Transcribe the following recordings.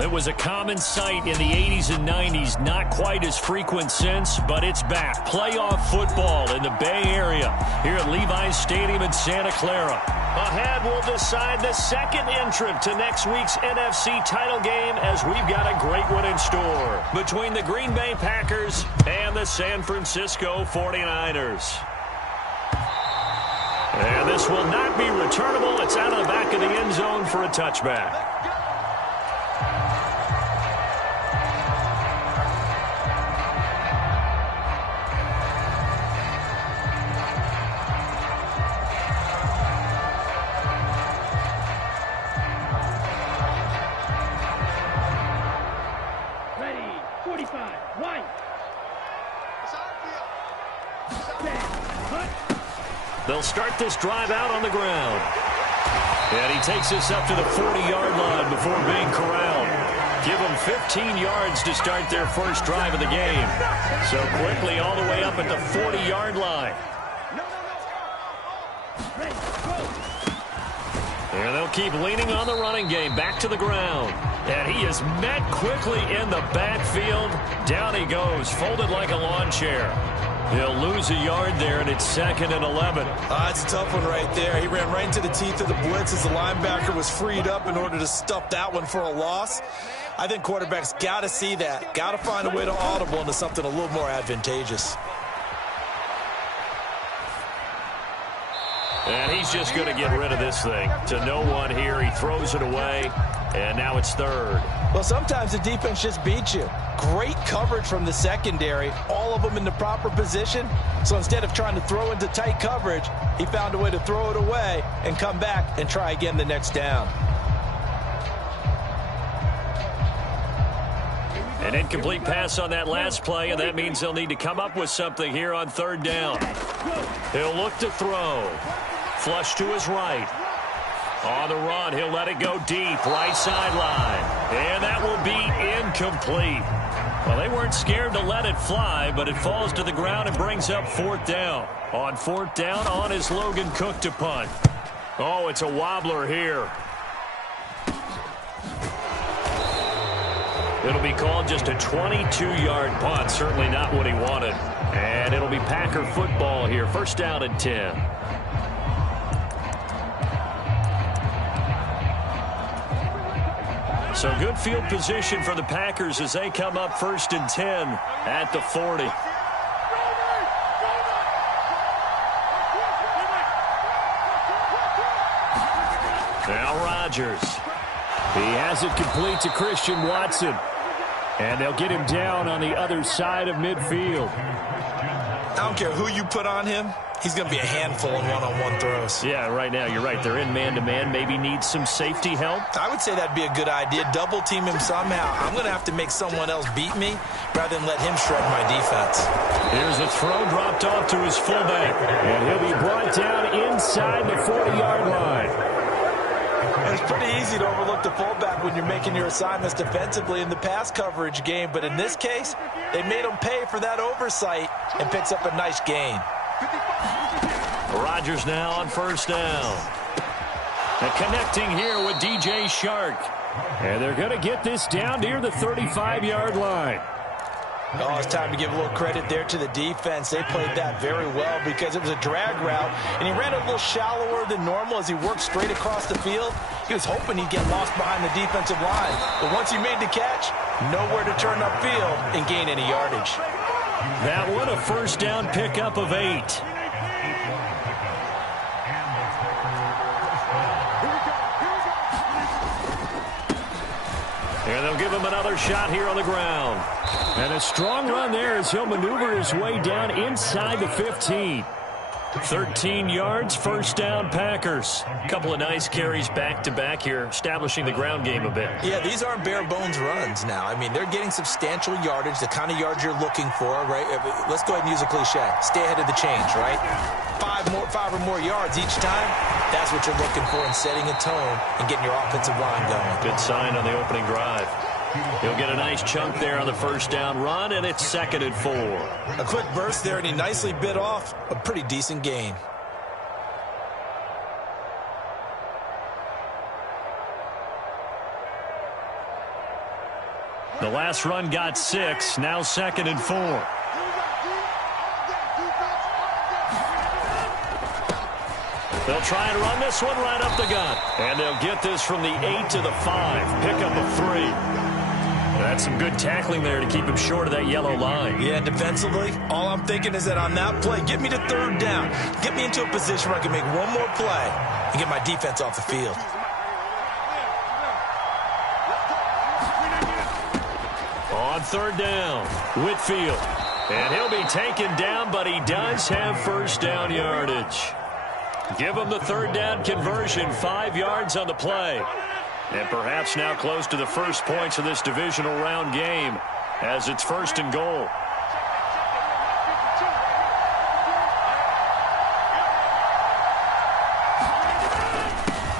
It was a common sight in the 80s and 90s, not quite as frequent since, but it's back. Playoff football in the Bay Area here at Levi's Stadium in Santa Clara. Ahead, we'll decide the second entrant to next week's NFC title game as we've got a great one in store between the Green Bay Packers and the San Francisco 49ers. And this will not be returnable. It's out of the back of the end zone for a touchback. They'll start this drive out on the ground. And he takes us up to the 40-yard line before being corralled. Give them 15 yards to start their first drive of the game. So quickly all the way up at the 40-yard line. And they'll keep leaning on the running game. Back to the ground. And he is met quickly in the backfield. Down he goes, folded like a lawn chair. He'll lose a yard there, and it's 2nd and 11. It's a tough one right there. He ran right into the teeth of the blitz as the linebacker was freed up in order to stuff that one for a loss. I think quarterbacks got to see that. Got to find a way to audible into something a little more advantageous. And he's just going to get rid of this thing. To no one here. He throws it away, and now it's 3rd. Well, sometimes the defense just beats you. Great coverage from the secondary, all of them in the proper position. So instead of trying to throw into tight coverage, he found a way to throw it away and come back and try again the next down. An incomplete pass on that last play, and that means they'll need to come up with something here on 3rd down. He'll look to throw. Flush to his right. On the run, he'll let it go deep, right sideline. And that will be incomplete. Well, they weren't scared to let it fly, but it falls to the ground and brings up 4th down. On 4th down, on is Logan Cook to punt. Oh, it's a wobbler here. It'll be called just a 22-yard punt. Certainly not what he wanted. And it'll be Packer football here. 1st down and 10. So good field position for the Packers as they come up 1st and 10 at the 40. Now Rodgers. He has it complete to Christian Watson. And they'll get him down on the other side of midfield. I don't care who you put on him. He's going to be a handful in one-on-one throws. Yeah, right now, you're right. They're in man-to-man. Maybe need some safety help. I would say that'd be a good idea. Double team him somehow. I'm going to have to make someone else beat me rather than let him shred my defense. Here's a throw dropped off to his fullback. And he'll be brought down inside the 40-yard line. It's pretty easy to overlook the fullback when you're making your assignments defensively in the pass coverage game. But in this case, they made him pay for that oversight and picks up a nice gain. Rodgers now on 1st down. And connecting here with DJ Shark. And they're going to get this down near the 35-yard line. Oh, it's time to give a little credit there to the defense. They played that very well because it was a drag route, and he ran a little shallower than normal as he worked straight across the field. He was hoping he'd get lost behind the defensive line. But once he made the catch, nowhere to turn upfield and gain any yardage. That one a 1st down pickup of 8. And they'll give him another shot here on the ground. And a strong run there as he'll maneuver his way down inside the 15. 13 yards, 1st down Packers. A couple of nice carries back-to-back here, establishing the ground game a bit. Yeah, these aren't bare-bones runs now. I mean, they're getting substantial yardage, the kind of yards you're looking for, right? Let's go ahead and use a cliche. Stay ahead of the change, right? Five or more yards each time. That's what you're looking for in setting a tone and getting your offensive line going. Good sign on the opening drive. He'll get a nice chunk there on the 1st down run, and it's 2nd and 4. A quick burst there, and he nicely bit off a pretty decent gain. The last run got 6, now 2nd and 4. They'll try and run this one right up the gut. And they'll get this from the 8 to the 5. Pick up a 3. That's some good tackling there to keep him short of that yellow line. Yeah, defensively, all I'm thinking is that on that play, get me to 3rd down. Get me into a position where I can make one more play and get my defense off the field. On 3rd down, Whitfield. And he'll be taken down, but he does have first down yardage. Give him the 3rd down conversion, 5 yards on the play. And perhaps now close to the first points of this divisional round game as it's 1st and goal.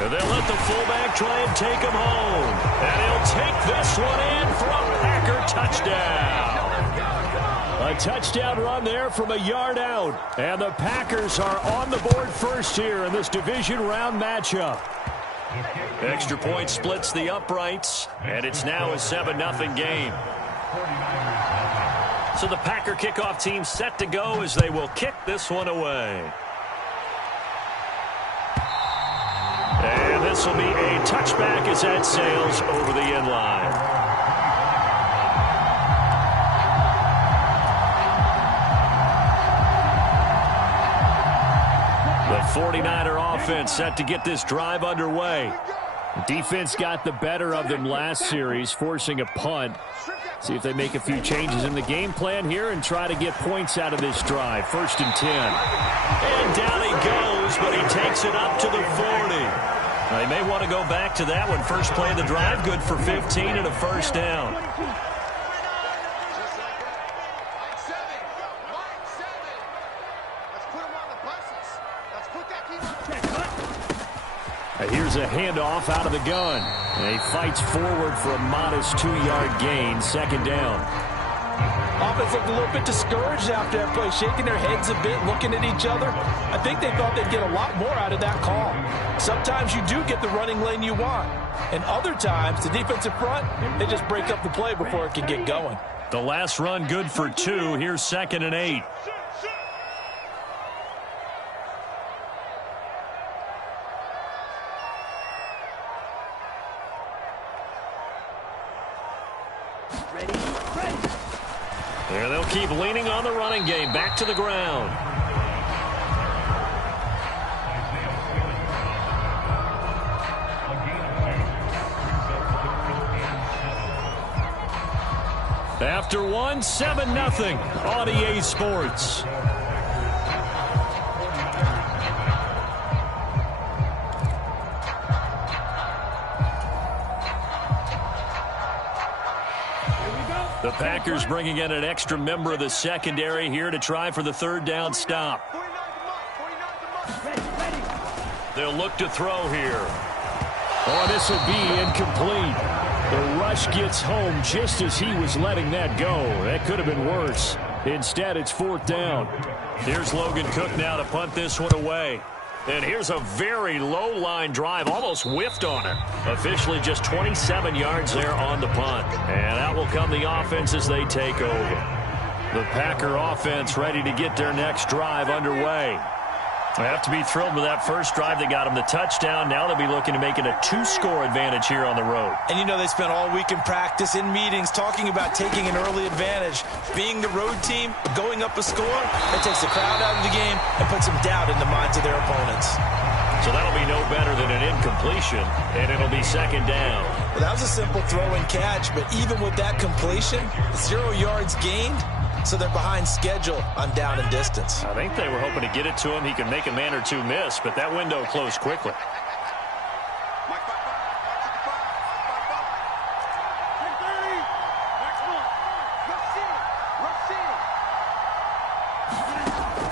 And they'll let the fullback try and take him home. And he'll take this one in for a Packer touchdown. A touchdown run there from a yard out. And the Packers are on the board first here in this division round matchup. Extra point splits the uprights, and it's now a 7-0 game. So the Packer kickoff team set to go as they will kick this one away. And this will be a touchback as that sails over the end line. The 49er offense set to get this drive underway. Defense got the better of them last series, forcing a punt. See if they make a few changes in the game plan here and try to get points out of this drive. 1st and 10. And down he goes, but he takes it up to the 40. They may want to go back to that one. First play of the drive, good for 15 and a first down. Here's a handoff out of the gun. And he fights forward for a modest 2-yard gain, 2nd down. Offense looked a little bit discouraged after that play, shaking their heads a bit, looking at each other. I think they thought they'd get a lot more out of that call. Sometimes you do get the running lane you want. And other times, the defensive front, they just break up the play before it can get going. The last run good for 2. Here's 2nd and 8. There they'll keep leaning on the running game. Back to the ground. After 1, 7-0 on EA Sports. The Packers bringing in an extra member of the secondary here to try for the 3rd down stop. They'll look to throw here. Oh, this will be incomplete. The rush gets home just as he was letting that go. That could have been worse. Instead, it's 4th down. Here's Logan Cook now to punt this one away. And here's a very low-line drive, almost whiffed on it. Officially just 27 yards there on the punt. And out will come the offense as they take over. The Packer offense ready to get their next drive underway. They have to be thrilled with that first drive. They got them the touchdown. Now they'll be looking to make it a 2-score advantage here on the road. And you know they spent all week in practice, in meetings, talking about taking an early advantage. Being the road team, going up a score, that takes the crowd out of the game and puts some doubt in the minds of their opponents. So that'll be no better than an incompletion, and it'll be 2nd down. Well, that was a simple throw and catch, but even with that completion, 0 yards gained. So they're behind schedule on down and distance. I think they were hoping to get it to him. He could make a man or two miss, but that window closed quickly.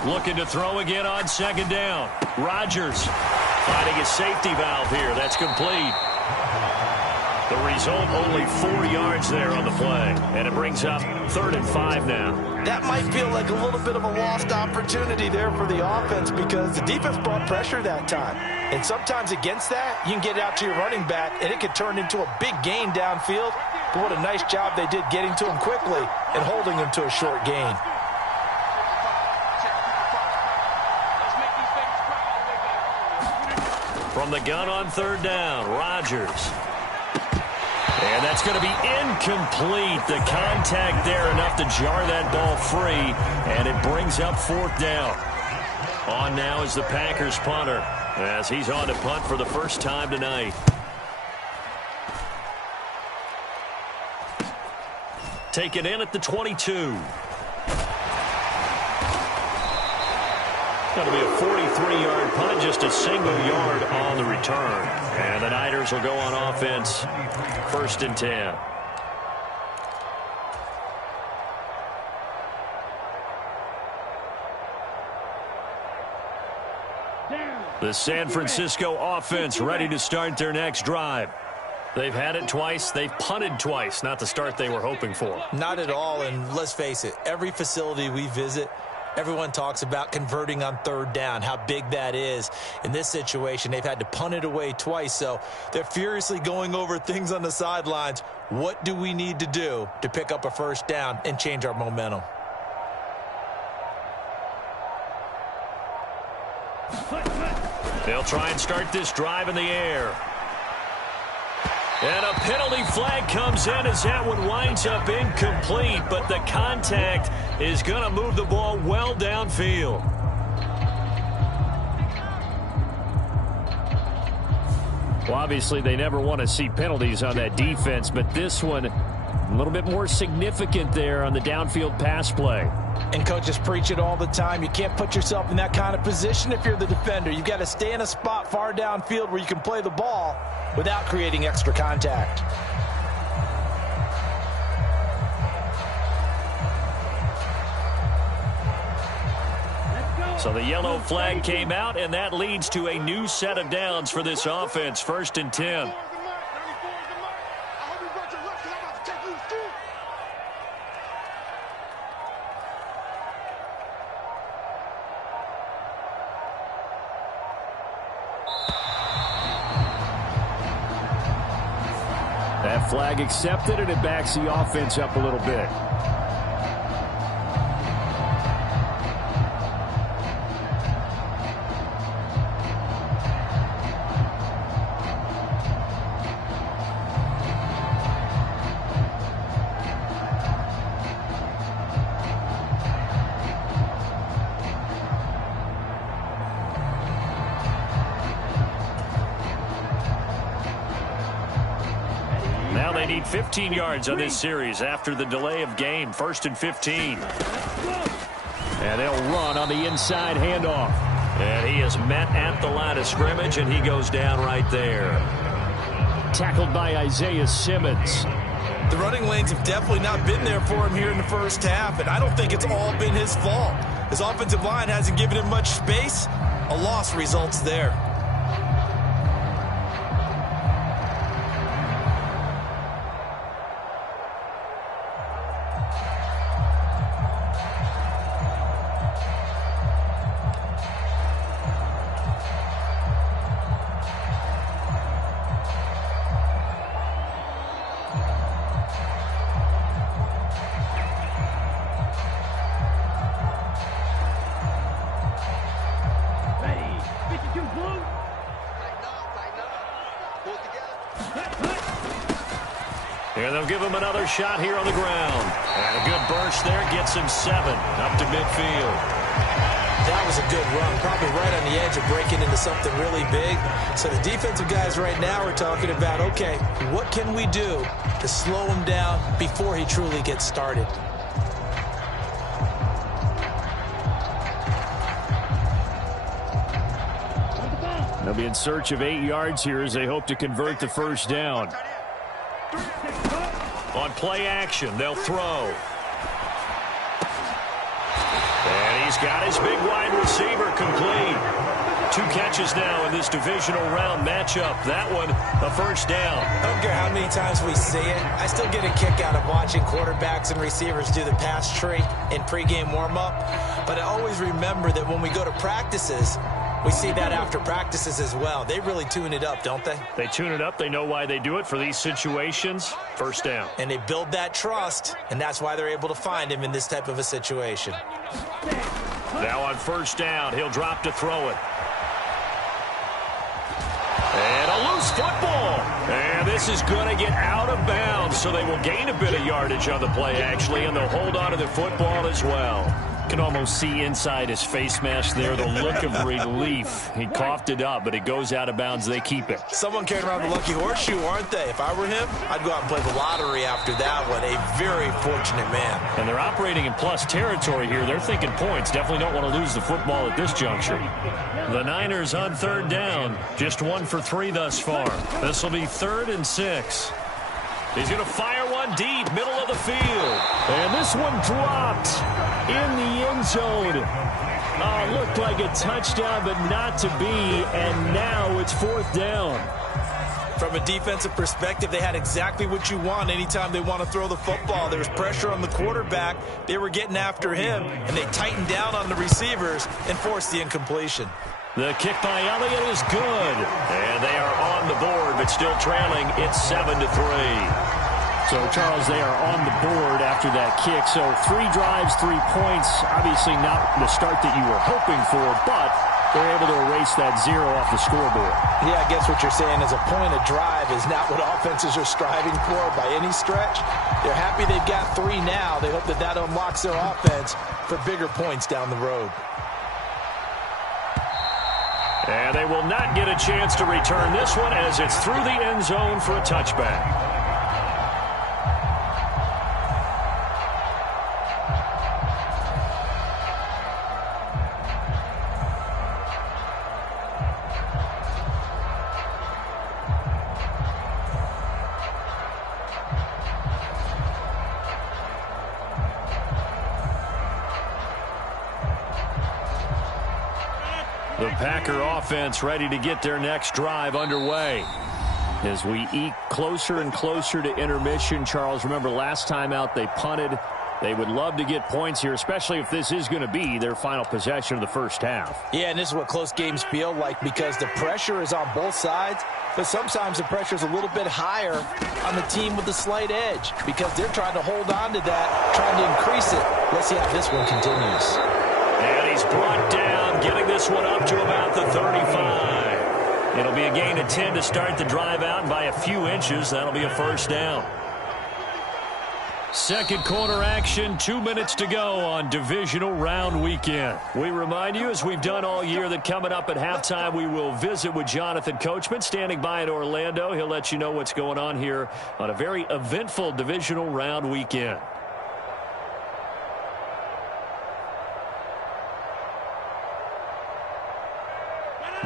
Looking to throw again on 2nd down. Rodgers finding a safety valve here. That's complete. The result, only 4 yards there on the play. And it brings up 3rd and 5 now. That might feel like a little bit of a lost opportunity there for the offense because the defense brought pressure that time. And sometimes against that, you can get it out to your running back, and it could turn into a big gain downfield. but what a nice job they did getting to him quickly and holding him to a short gain. From the gun on third down, Rodgers. And that's going to be incomplete. The contact there enough to jar that ball free, and it brings up fourth down. On now is the Packers punter, as he's on to punt for the first time tonight. Taken in at the 22. Going to be a 43-yard punt, just a single yard on the return. And the Niners will go on offense, 1st and 10. The San Francisco offense ready to start their next drive. They've had it twice. They've punted twice. Not the start they were hoping for. Not at all, and let's face it, every facility we visit, everyone talks about converting on third down, how big that is. In this situation, they've had to punt it away twice, so they're furiously going over things on the sidelines. What do we need to do to pick up a first down and change our momentum? They'll try and start this drive in the air. And a penalty flag comes in as that one winds up incomplete, but the contact is going to move the ball well downfield. Well, obviously, they never want to see penalties on that defense, but this one a little bit more significant there on the downfield pass play. And coaches preach it all the time. You can't put yourself in that kind of position if you're the defender. You've got to stay in a spot far downfield where you can play the ball without creating extra contact. So the yellow flag came out, and that leads to a new set of downs for this offense, 1st and 10. That flag accepted, and it backs the offense up a little bit. Now they need 15 yards on this series after the delay of game. 1st and 15. And they'll run on the inside handoff. And he is met at the line of scrimmage, and he goes down right there. Tackled by Isaiah Simmons. The running lanes have definitely not been there for him here in the first half, and I don't think it's all been his fault. His offensive line hasn't given him much space. A loss results there. And they'll give him another shot here on the ground. And a good burst there gets him 7 up to midfield. That was a good run, probably right on the edge of breaking into something really big. So the defensive guys right now are talking about, okay, what can we do to slow him down before he truly gets started? They'll be in search of 8 yards here as they hope to convert the first down. On play action, they'll throw. And he's got his big wide receiver complete. 2 catches now in this divisional round matchup. That one, a first down. I don't care how many times we see it. I still get a kick out of watching quarterbacks and receivers do the pass tree in pregame warm-up. But I always remember that when we go to practices, We see that after practices as well. They really tune it up, don't they? They tune it up. They know why they do it for these situations. First down. And they build that trust, and that's why they're able to find him in this type of a situation. Now on first down, he'll drop to throw it. And a loose football. And this is going to get out of bounds, so they will gain a bit of yardage on the play, actually, and they'll hold on to the football as well. Can almost see inside his face mask there the look of relief. He coughed it up, but it goes out of bounds. They keep it. Someone carrying around the lucky horseshoe, aren't they? If I were him, I'd go out and play the lottery after that one. A very fortunate man. And they're operating in plus territory here. They're thinking points. Definitely don't want to lose the football at this juncture. The Niners on third down. Just 1 for 3 thus far. This will be 3rd and 6. He's going to fire one deep, middle of the field. And this one dropped in the end zone. Looked like a touchdown, but not to be. And now it's 4th down. From a defensive perspective, they had exactly what you want anytime they want to throw the football. There was pressure on the quarterback. They were getting after him, and they tightened down on the receivers and forced the incompletion. The kick by Elliott is good. And they are on the board, but still trailing. It's 7-3. So, Charles, they are on the board after that kick. So 3 drives, 3 points. Obviously not the start that you were hoping for, but they're able to erase that 0 off the scoreboard. Yeah, I guess what you're saying is a point of drive is not what offenses are striving for by any stretch. They're happy they've got 3 now. They hope that that unlocks their offense for bigger points down the road. And they will not get a chance to return this one as it's through the end zone for a touchback. The Packer offense ready to get their next drive underway. As we eke closer and closer to intermission, Charles, remember last time out they punted. They would love to get points here, especially if this is going to be their final possession of the first half. Yeah, and this is what close games feel like because the pressure is on both sides, but sometimes the pressure is a little bit higher on the team with the slight edge because they're trying to hold on to that, trying to increase it. Let's see how this one continues. And he's brought down, getting this one up to about the 35. It'll be a gain of 10 to start the drive out, and by a few inches, that'll be a first down. Second quarter action, 2 minutes to go on divisional round weekend. We remind you, as we've done all year, that coming up at halftime, we will visit with Jonathan Coachman, standing by in Orlando. He'll let you know what's going on here on a very eventful divisional round weekend.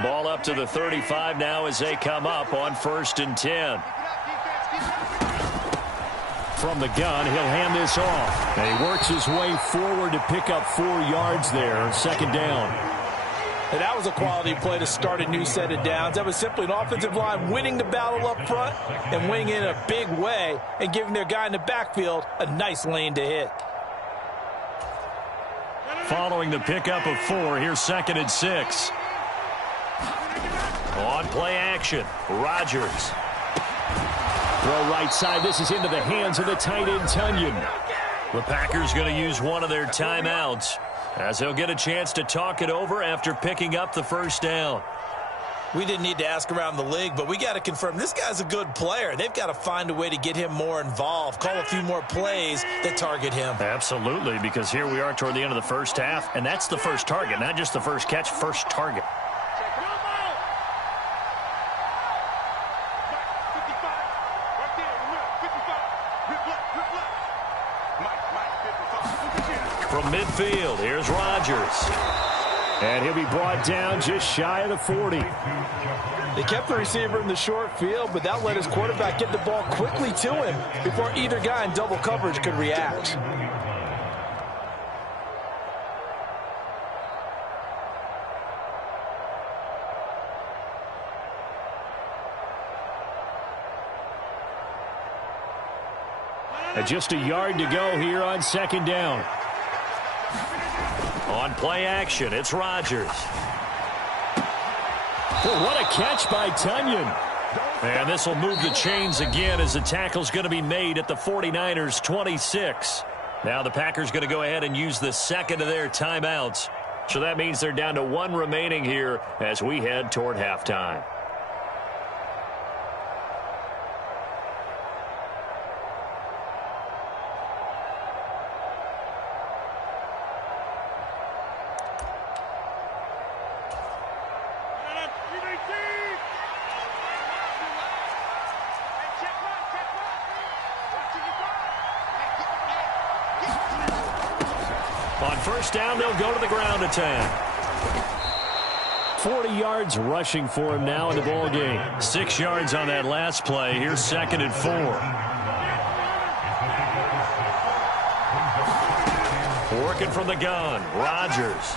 Ball up to the 35 now as they come up on 1st and 10. From the gun, he'll hand this off. And he works his way forward to pick up 4 yards there. 2nd down. And that was a quality play to start a new set of downs. That was simply an offensive line winning the battle up front and winning it in a big way and giving their guy in the backfield a nice lane to hit. Following the pickup of 4, here's 2nd and 6. On play action, Rodgers. Throw right side. This is into the hands of the tight end, Tunyon. The Packers going to use one of their timeouts as they'll get a chance to talk it over after picking up the first down. We didn't need to ask around the league, but we got to confirm this guy's a good player. They've got to find a way to get him more involved, call a few more plays that target him. Absolutely, because here we are toward the end of the first half, and that's the first target, not just the first catch, first target. From midfield, here's Rodgers. And he'll be brought down just shy of the 40. They kept the receiver in the short field, but that let his quarterback get the ball quickly to him before either guy in double coverage could react. And just a yard to go here on 2nd down. On play action, it's Rodgers. Well, what a catch by Tunyon. And this will move the chains again as the tackle's going to be made at the 49ers 26. Now the Packers going to go ahead and use the second of their timeouts. So that means they're down to one remaining here as we head toward halftime. On first down, they'll go to the ground attack. 40 yards rushing for him now in the ball game. 6 yards on that last play. Here's 2nd and 4. Working from the gun, Rodgers.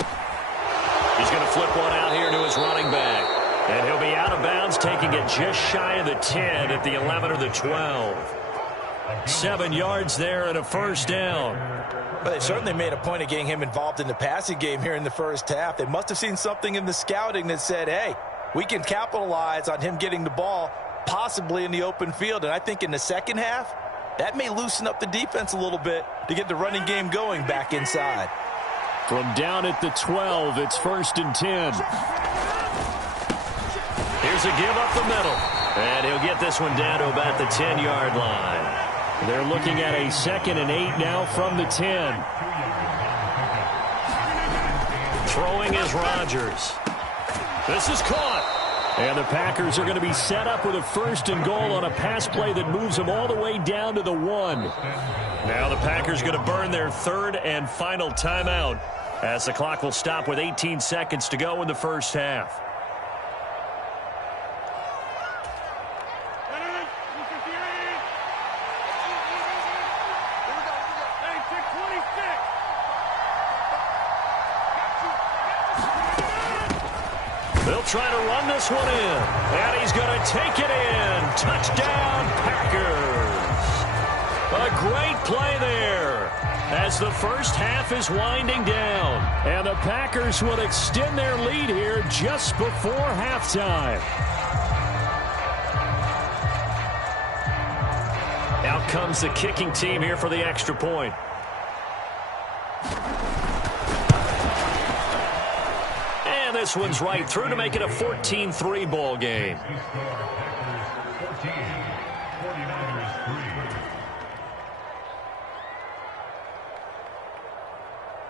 He's going to flip one out here to his running back. And he'll be out of bounds, taking it just shy of the 10 at the 11 or the 12. 7 yards there and a first down. But they certainly made a point of getting him involved in the passing game here in the first half. They must have seen something in the scouting that said, hey, we can capitalize on him getting the ball possibly in the open field. And I think in the second half, that may loosen up the defense a little bit to get the running game going back inside. From down at the 12, it's 1st and 10. Here's a give up the middle. And he'll get this one down to about the 10-yard line. They're looking at a 2nd and 8 now from the 10. Throwing is Rodgers. This is caught. And the Packers are going to be set up with a 1st and goal on a pass play that moves them all the way down to the 1. Now the Packers going to burn their 3rd and final timeout as the clock will stop with 18 seconds to go in the first half. They'll try to run this one in. And he's going to take it in. Touchdown, Packers. A great play there as the first half is winding down. And the Packers will extend their lead here just before halftime. Out comes the kicking team here for the extra point. And this one's right through to make it a 14-3 ball game.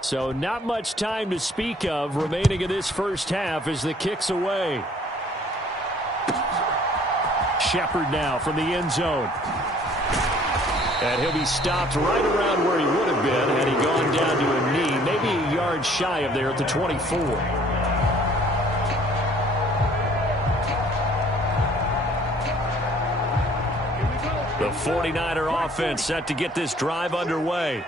So not much time to speak of remaining in this first half as the kick's away. Shepard now from the end zone. And he'll be stopped right around where he would have been had he gone down to a knee, maybe a yard shy of there at the 24. The 49er offense set to get this drive underway.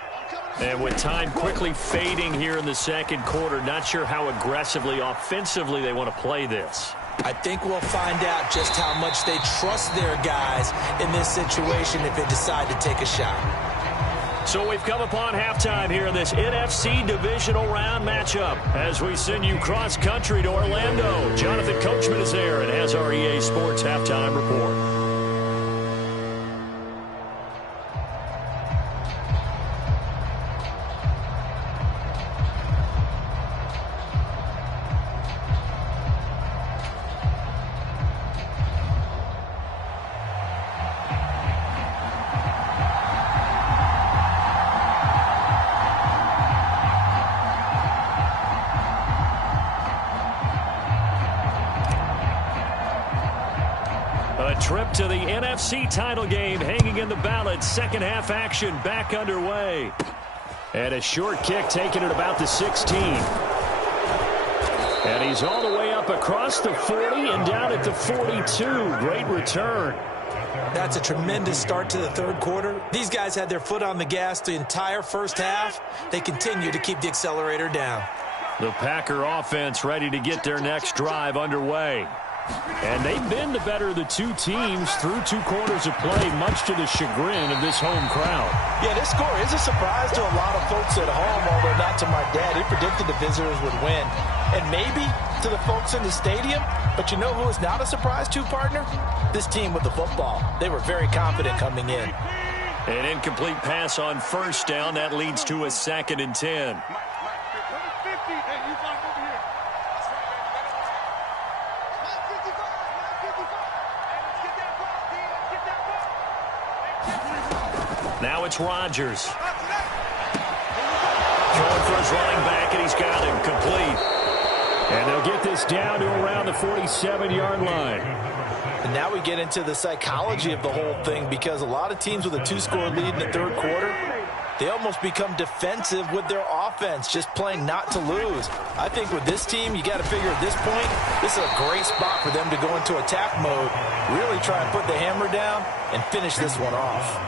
And with time quickly fading here in the second quarter, not sure how aggressively, offensively they want to play this. I think we'll find out just how much they trust their guys in this situation if they decide to take a shot. So we've come upon halftime here in this NFC divisional round matchup as we send you cross-country to Orlando. Jonathan Coachman is there and has our EA Sports halftime report. Trip to the NFC title game hanging in the balance. Second half action back underway. And a short kick taken at about the 16. And he's all the way up across the 40 and down at the 42. Great return. That's a tremendous start to the third quarter. These guys had their foot on the gas the entire first half. They continue to keep the accelerator down. The Packer offense ready to get their next drive underway. And they've been the better of the two teams through 2 quarters of play, much to the chagrin of this home crowd. Yeah, this score is a surprise to a lot of folks at home, although not to my dad. He predicted the visitors would win. and maybe to the folks in the stadium. But you know who is not a surprise to, partner? This team with the football. They were very confident coming in. An incomplete pass on first down. That leads to a 2nd and 10. Now it's Rodgers. Throwing for his running back, and he's got him complete. And they'll get this down to around the 47-yard line. And now we get into the psychology of the whole thing, because a lot of teams with a 2-score lead in the third quarter, they almost become defensive with their offense, just playing not to lose. I think with this team, you got to figure at this point, this is a great spot for them to go into attack mode, really try and put the hammer down and finish this one off.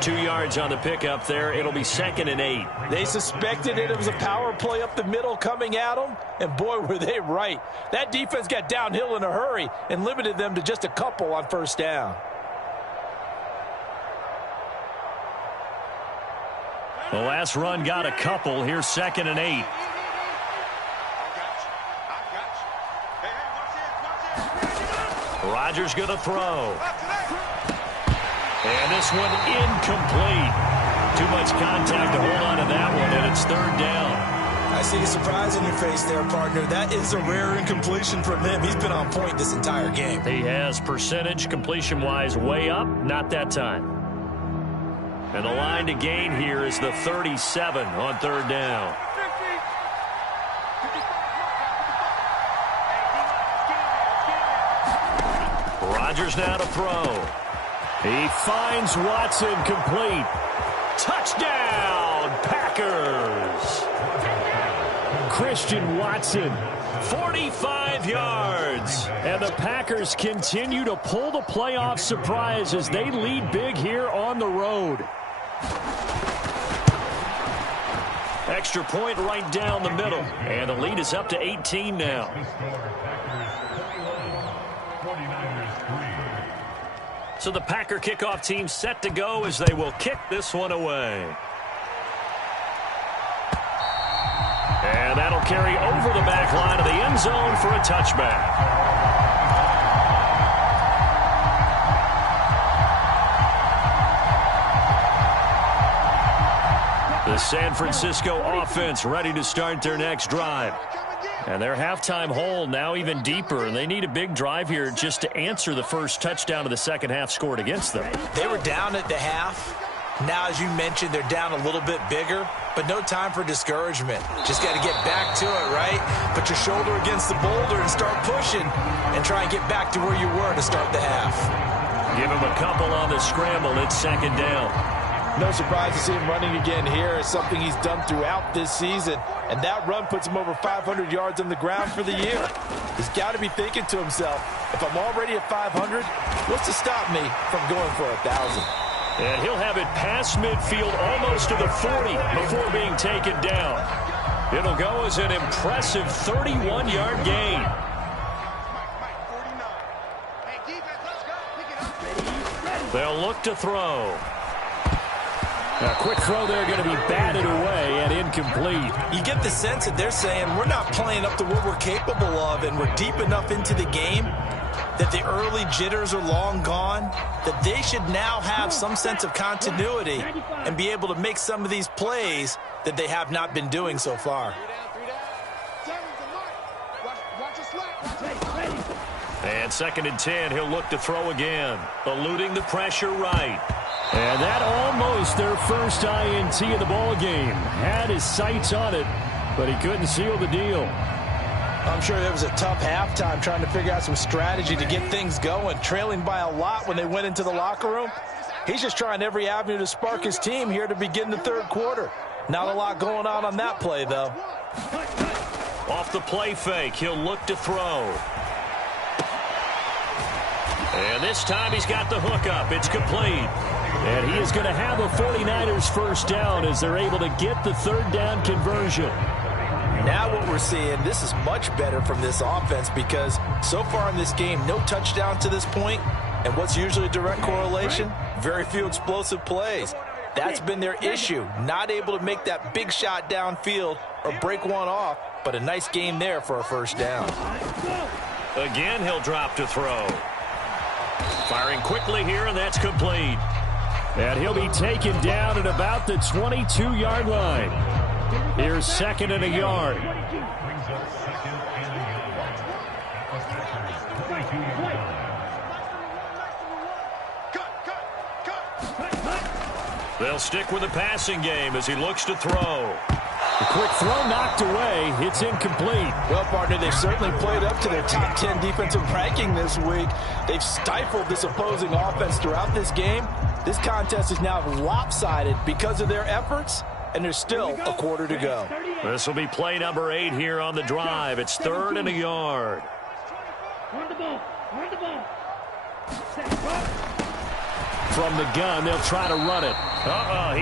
2 yards on the pickup there. It'll be 2nd and 8. They suspected it was a power play up the middle coming at them, and boy, were they right. That defense got downhill in a hurry and limited them to just a couple on first down. The last run got a couple. Here's 2nd and 8. Rodgers going to throw. And this one incomplete. Too much contact to hold on to that one, and it's 3rd down. I see a surprise in your face there, partner. That is a rare incompletion from him. He's been on point this entire game. He has percentage completion-wise way up, not that time. And the line to gain here is the 37 on 3rd down. Rodgers now to throw. He finds Watson complete. Touchdown, Packers. Christian Watson. 45 yards. And the Packers continue to pull the playoff surprise as they lead big here on the road. Extra point right down the middle. And the lead is up to 18 now. So the Packer kickoff team set to go as they will kick this one away. And that'll carry over the back line of the end zone for a touchback. The San Francisco offense ready to start their next drive. And their halftime hole now even deeper, and they need a big drive here just to answer the first touchdown of the second half scored against them. They were down at the half. Now, as you mentioned, they're down a little bit bigger, but no time for discouragement. Just got to get back to it, right? Put your shoulder against the boulder and start pushing and try and get back to where you were to start the half. Give him a couple on the scramble. It's 2nd down. No surprise to see him running again here. It's something he's done throughout this season. And that run puts him over 500 yards on the ground for the year. He's got to be thinking to himself, if I'm already at 500, what's to stop me from going for 1,000? And he'll have it past midfield almost to the 40 before being taken down. It'll go as an impressive 31-yard gain. They'll look to throw. A quick throw there going to be batted away and incomplete. You get the sense that they're saying we're not playing up to what we're capable of, and we're deep enough into the game that the early jitters are long gone, that they should now have some sense of continuity and be able to make some of these plays that they have not been doing so far. And 2nd and 10, he'll look to throw again. Eluding the pressure right. And that almost their first INT of the ball game. Had his sights on it, but he couldn't seal the deal. I'm sure there was a tough halftime trying to figure out some strategy to get things going, trailing by a lot when they went into the locker room. He's just trying every avenue to spark his team here to begin the third quarter. Not a lot going on that play, though. Off the play fake, he'll look to throw. And this time he's got the hook up. It's complete. And he is going to have a 49ers first down as they're able to get the 3rd down conversion. Now what we're seeing, this is much better from this offense because so far in this game, no touchdown to this point. And what's usually a direct correlation? Very few explosive plays. That's been their issue. Not able to make that big shot downfield or break one off, but a nice game there for a first down. Again, he'll drop to throw. Firing quickly here, and that's complete. And he'll be taken down at about the 22-yard line. Here's second and a yard. They'll stick with the passing game as he looks to throw. A quick throw knocked away. It's incomplete. Well, partner, they've certainly played up to their top 10 defensive ranking this week. They've stifled this opposing offense throughout this game. This contest is now lopsided because of their efforts, and there's still a quarter to go. This will be play number 8 here on the drive. It's third and a yard. Run the ball. Run the ball. From the gun, they'll try to run it.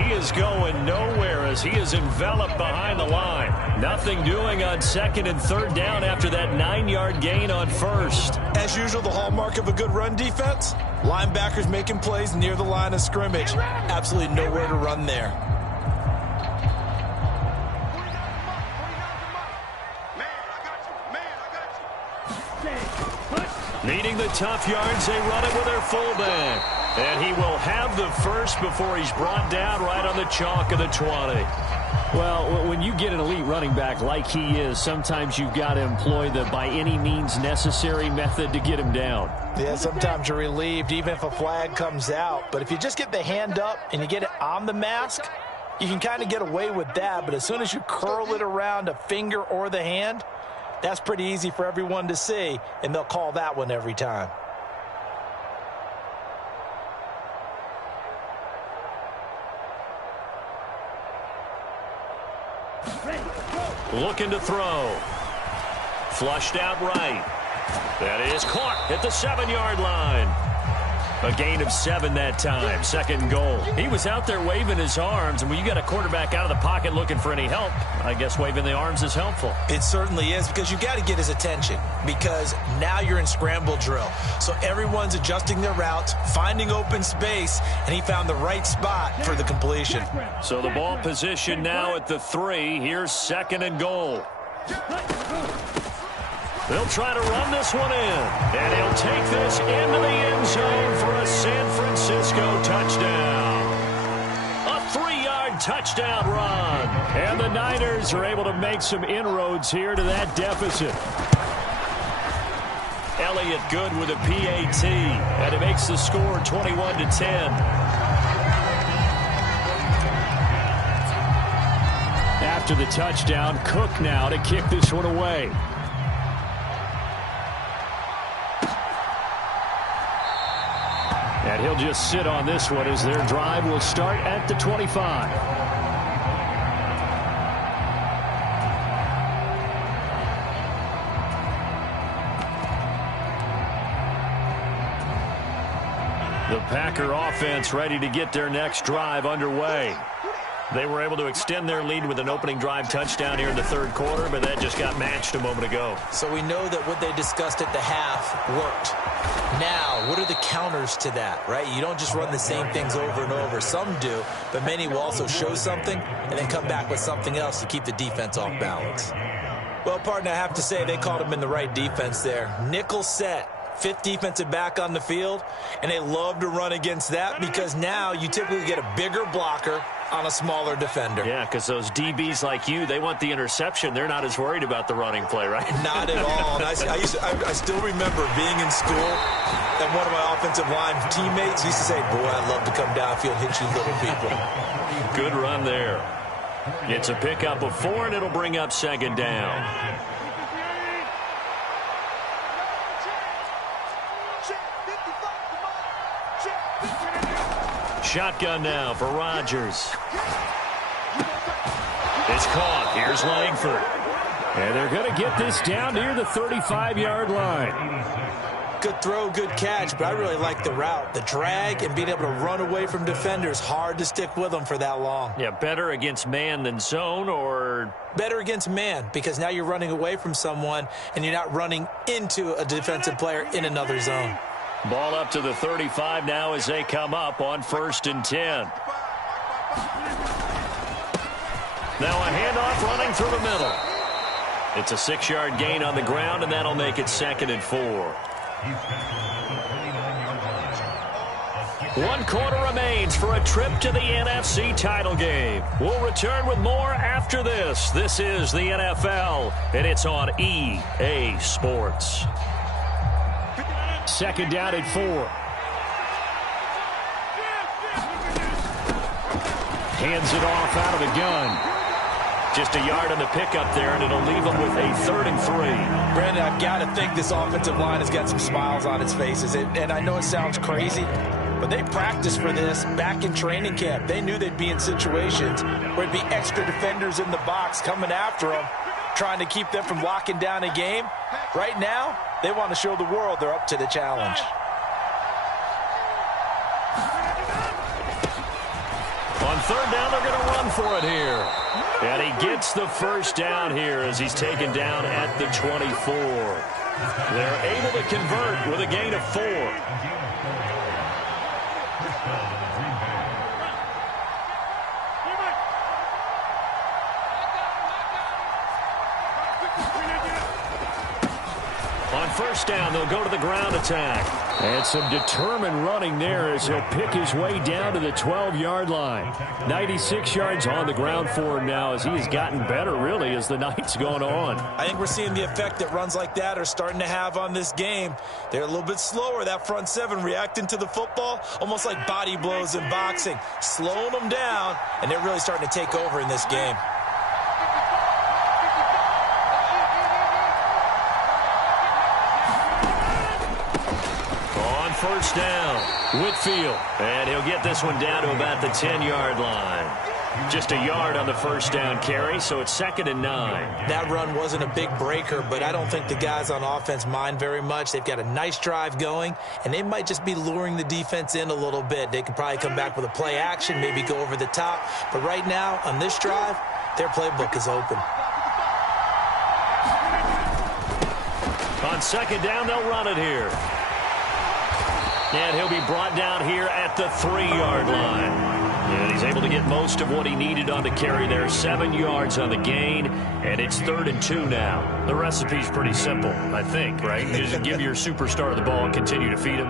He is going nowhere as he is enveloped behind the line. Nothing doing on second and third down after that 9-yard gain on first. As usual, the hallmark of a good run defense, linebackers making plays near the line of scrimmage. Absolutely nowhere to run there. Needing the tough yards, they run it with their fullback. And he will have the first before he's brought down right on the chalk of the 20. Well, when you get an elite running back like he is, sometimes you've got to employ the by any means necessary method to get him down. Yeah, sometimes you're relieved even if a flag comes out. But if you just get the hand up and you get it on the mask, you can kind of get away with that. But as soon as you curl it around a finger or the hand, that's pretty easy for everyone to see, and they'll call that one every time. Looking to throw. Flushed out right. That is caught at the 7-yard line. A gain of 7 that time. Second and goal. He was out there waving his arms, and when you got a quarterback out of the pocket looking for any help, I guess waving the arms is helpful. It certainly is, because you got to get his attention, because now you're in scramble drill. So everyone's adjusting their routes, finding open space, and he found the right spot for the completion. So the ball position now at the 3. Here's second and goal. They'll try to run this one in, and he'll take this into the end zone for a San Francisco touchdown. A 3-yard touchdown run. And the Niners are able to make some inroads here to that deficit. Elliott good with a PAT, and it makes the score 21-10. After the touchdown, Cook now to kick this one away. And he'll just sit on this one as their drive will start at the 25. The Packer offense ready to get their next drive underway. They were able to extend their lead with an opening drive touchdown here in the third quarter, but that just got matched a moment ago. So we know that what they discussed at the half worked. Now, what are the counters to that, right? You don't just run the same things over and over. Some do, but many will also show something and then come back with something else to keep the defense off balance. Well, partner, I have to say they called him in the right defense there. Nickel set. 5th defensive back on the field, and they love to run against that because now you typically get a bigger blocker on a smaller defender. Yeah, because those DBs like you, they want the interception. They're not as worried about the running play, right? Not at all. And I still remember being in school, and one of my offensive line teammates used to say, boy, I love to come downfield and hit you little people. Good run there. It's a pickup of 4, and it'll bring up second down. Shotgun now for Rodgers. It's caught. Here's Langford. And they're going to get this down near the 35-yard line. Good throw, good catch, but I really like the route. The drag and being able to run away from defenders, hard to stick with them for that long. Yeah, better against man than zone, or? Better against man, because now you're running away from someone and you're not running into a defensive player in another zone. Ball up to the 35 now as they come up on 1st and 10. Now a handoff running through the middle. It's a 6-yard gain on the ground, and that'll make it 2nd and 4. 1 quarter remains for a trip to the NFC title game. We'll return with more after this. This is the NFL, and it's on EA Sports. 2nd down and 4. Hands it off out of the gun. Just a yard on the pickup there, and it'll leave them with a 3rd and 3. Brandon, I've got to think this offensive line has got some smiles on its faces. And I know it sounds crazy, but they practiced for this back in training camp. They knew they'd be in situations where it'd be extra defenders in the box coming after them, trying to keep them from locking down a game. Right now, they want to show the world they're up to the challenge. On 3rd down, they're going to run for it here. And he gets the 1st down here as he's taken down at the 24. They're able to convert with a gain of 4. On 1st down, they'll go to the ground attack. And some determined running there as he'll pick his way down to the 12-yard line. 96 yards on the ground for him now as he has gotten better, really, as the night's gone on. I think we're seeing the effect that runs like that are starting to have on this game. They're a little bit slower, that front 7, reacting to the football, almost like body blows in boxing, slowing them down, and they're really starting to take over in this game. First down, Whitfield, and he'll get this one down to about the 10-yard line. Just a yard on the 1st down carry, so it's 2nd and 9. That run wasn't a big breaker, but I don't think the guys on offense mind very much. They've got a nice drive going, and they might just be luring the defense in a little bit. They could probably come back with a play action, maybe go over the top. But right now, on this drive, their playbook is open. On 2nd down, they'll run it here. And he'll be brought down here at the 3-yard line. And he's able to get most of what he needed on the carry there. 7 yards on the gain, and it's 3rd and 2 now. The recipe's pretty simple, I think, right? Just give your superstar the ball and continue to feed him.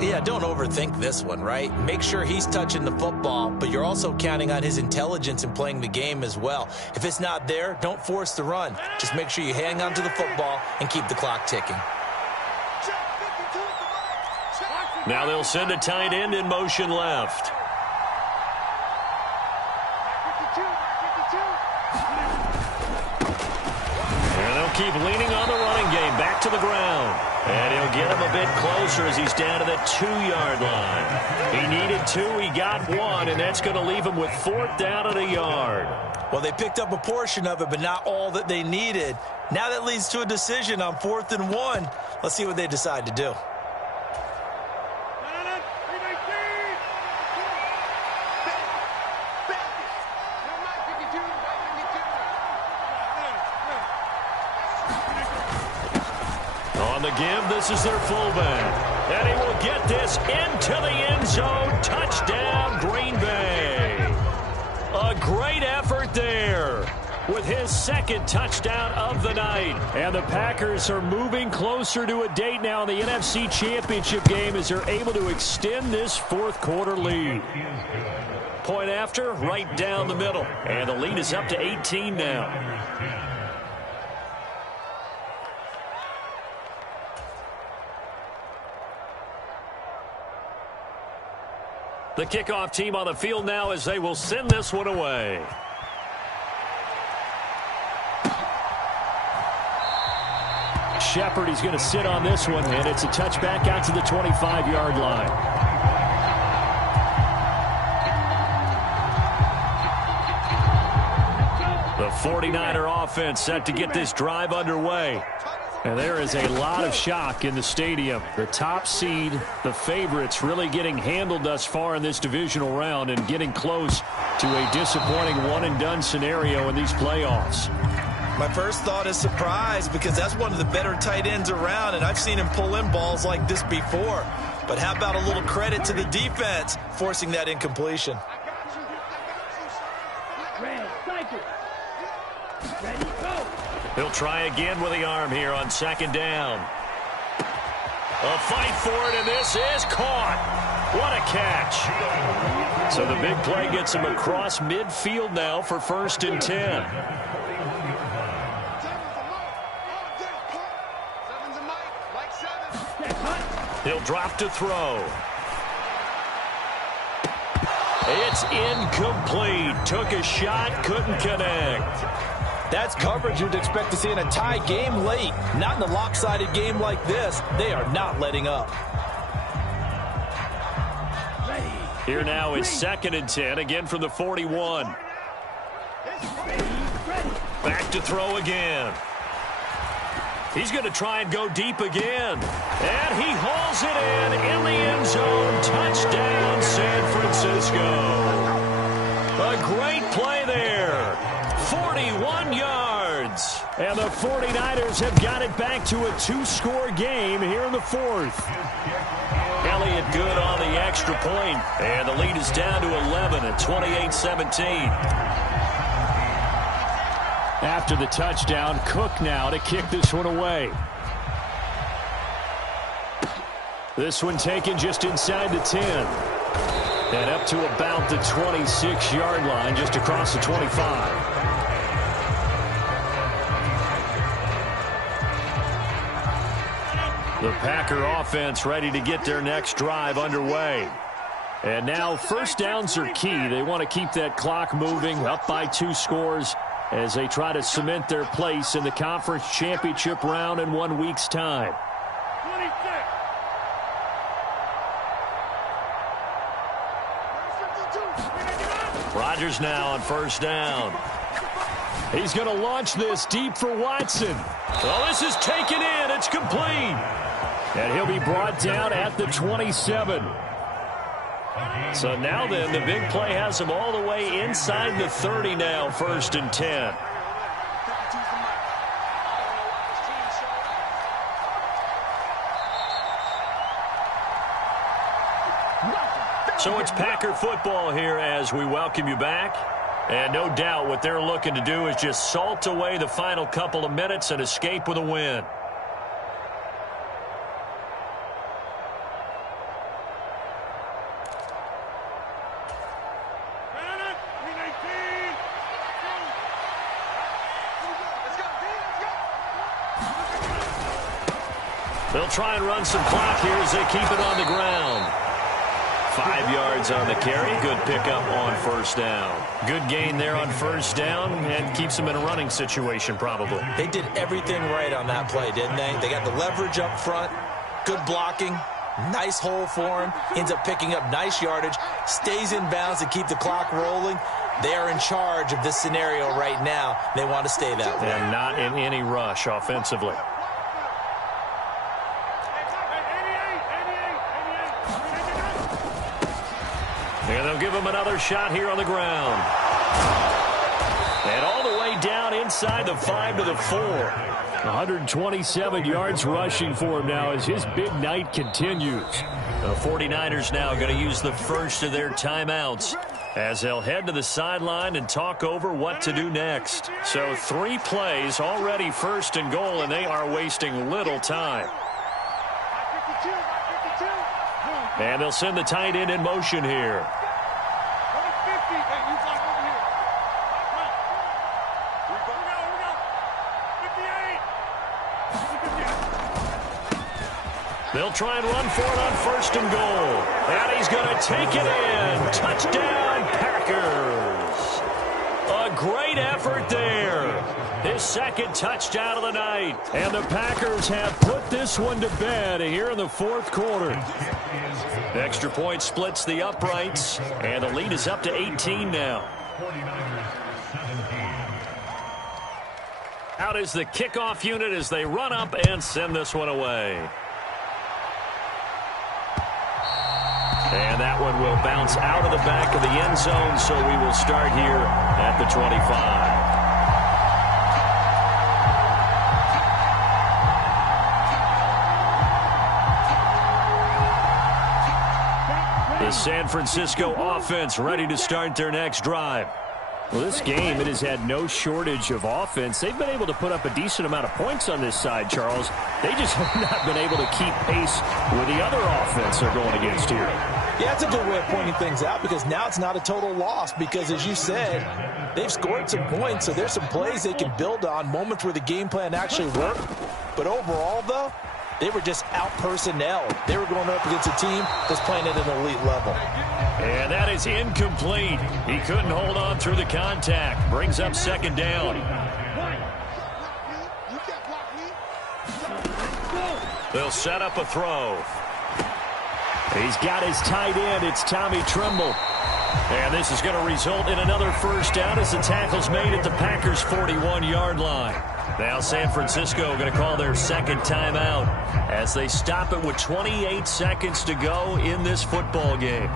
Yeah, don't overthink this one, right? Make sure he's touching the football, but you're also counting on his intelligence in playing the game as well. If it's not there, don't force the run. Just make sure you hang on to the football and keep the clock ticking. Now they'll send a tight end in motion left. And they'll keep leaning on the running game. Back to the ground. And he'll get him a bit closer as he's down to the 2-yard line. He needed 2, he got 1, and that's going to leave him with 4th down and a yard. Well, they picked up a portion of it, but not all that they needed. Now that leads to a decision on 4th and 1. Let's see what they decide to do. On the give, this is their fullback. And he will get this into the end zone. Touchdown, Green Bay. A great effort there with his 2nd touchdown of the night. And the Packers are moving closer to a date now in the NFC Championship game as they're able to extend this 4th quarter lead. Point after, right down the middle. And the lead is up to 18 now. The kickoff team on the field now as they will send this one away. Shepard, he's going to sit on this one, and it's a touchback out to the 25-yard line. The 49er offense set to get this drive underway. And there is a lot of shock in the stadium. The top seed, the favorites, really getting handled thus far in this divisional round and getting close to a disappointing one-and-done scenario in these playoffs. My first thought is surprise because that's one of the better tight ends around, and I've seen him pull in balls like this before. But how about a little credit to the defense forcing that incompletion? Ready, go. He'll try again with the arm here on second down. A fight for it, and this is caught. What a catch. So the big play gets him across midfield now for 1st and 10. He'll drop to throw. It's incomplete. Took a shot, couldn't connect. That's coverage you'd expect to see in a tie game late. Not in a lopsided game like this. They are not letting up. Here now is 2nd and 10, again from the 41. Back to throw again. He's going to try and go deep again. And he hauls it in the end zone. Touchdown, San Francisco. A great play there. 41 yards. And the 49ers have got it back to a 2-score game here in the 4th. Elliott good on the extra point. And the lead is down to 11 at 28-17. After the touchdown, Cook now to kick this one away. This one taken just inside the 10. And up to about the 26-yard line, just across the 25. The Packer offense ready to get their next drive underway. And now 1st downs are key. They want to keep that clock moving, up by 2 scores as they try to cement their place in the conference championship round in 1 week's time. 26. Rodgers now on 1st down. He's going to launch this deep for Watson. Oh, this is taken in. It's complete. And he'll be brought down at the 27. So now then, the big play has him all the way inside the 30 now, 1st and 10. So it's Packer football here as we welcome you back. And no doubt what they're looking to do is just salt away the final couple of minutes and escape with a win. They'll try and run some clock here as they keep it on the ground. 5 yards on the carry. Good pickup on 1st down. Good gain there on 1st down and keeps them in a running situation probably. They did everything right on that play, didn't they? They got the leverage up front, good blocking, nice hole for him, ends up picking up nice yardage, stays in bounds to keep the clock rolling. They are in charge of this scenario right now. They want to stay that way. And not in any rush offensively. And they'll give him another shot here on the ground. And all the way down inside the 5 to the 4. 127 yards rushing for him now as his big night continues. The 49ers now going to use the first of their timeouts as they'll head to the sideline and talk over what to do next. So 3 plays already 1st and goal, and they are wasting little time. And they'll send the tight end in motion here. They'll try and run for it on 1st and goal. And he's going to take it in. Touchdown, Packers. A great effort there. His 2nd touchdown of the night. And the Packers have put this one to bed here in the 4th quarter. The extra point splits the uprights. And the lead is up to 18 now. Out is the kickoff unit as they run up and send this one away. And that one will bounce out of the back of the end zone, so we will start here at the 25. The San Francisco offense ready to start their next drive. Well, this game, it has had no shortage of offense. They've been able to put up a decent amount of points on this side, Charles. They just have not been able to keep pace with the other offense they're going against here. Yeah, that's a good way of pointing things out because now it's not a total loss because, as you said, they've scored some points, so there's some plays they can build on, moments where the game plan actually worked. But overall, though, they were just out-personnel. They were going up against a team that's playing at an elite level. And that is incomplete. He couldn't hold on through the contact. Brings up second down. They'll set up a throw. He's got his tight end. It's Tommy Tremble. And this is going to result in another first down as the tackle's made at the Packers' 41-yard line. Now San Francisco going to call their second timeout as they stop it with 28 seconds to go in this football game.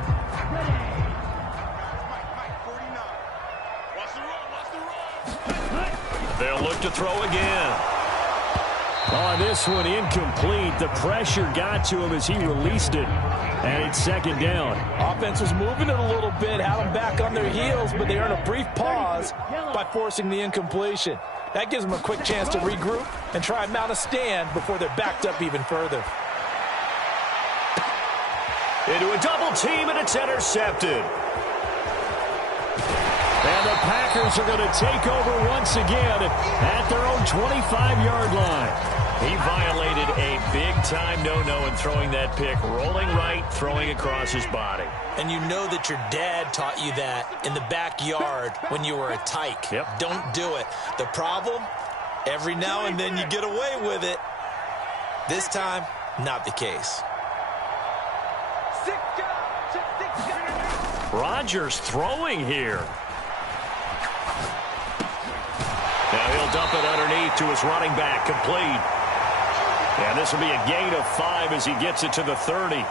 They'll look to throw again. On this one, incomplete. The pressure got to him as he released it. And it's second down. Offense was moving it a little bit, had them back on their heels, but they earned a brief pause by forcing the incompletion. That gives them a quick chance to regroup and try and mount a stand before they're backed up even further. Into a double team, and it's intercepted. And the Packers are going to take over once again at their own 25-yard line. He violated a big-time no-no in throwing that pick, rolling right, throwing across his body. And you know that your dad taught you that in the backyard when you were a tyke. Yep. Don't do it. The problem, every now and then you get away with it. This time, not the case. Rodgers throwing here. Now he'll dump it underneath to his running back, complete. And this will be a gain of 5 as he gets it to the 30.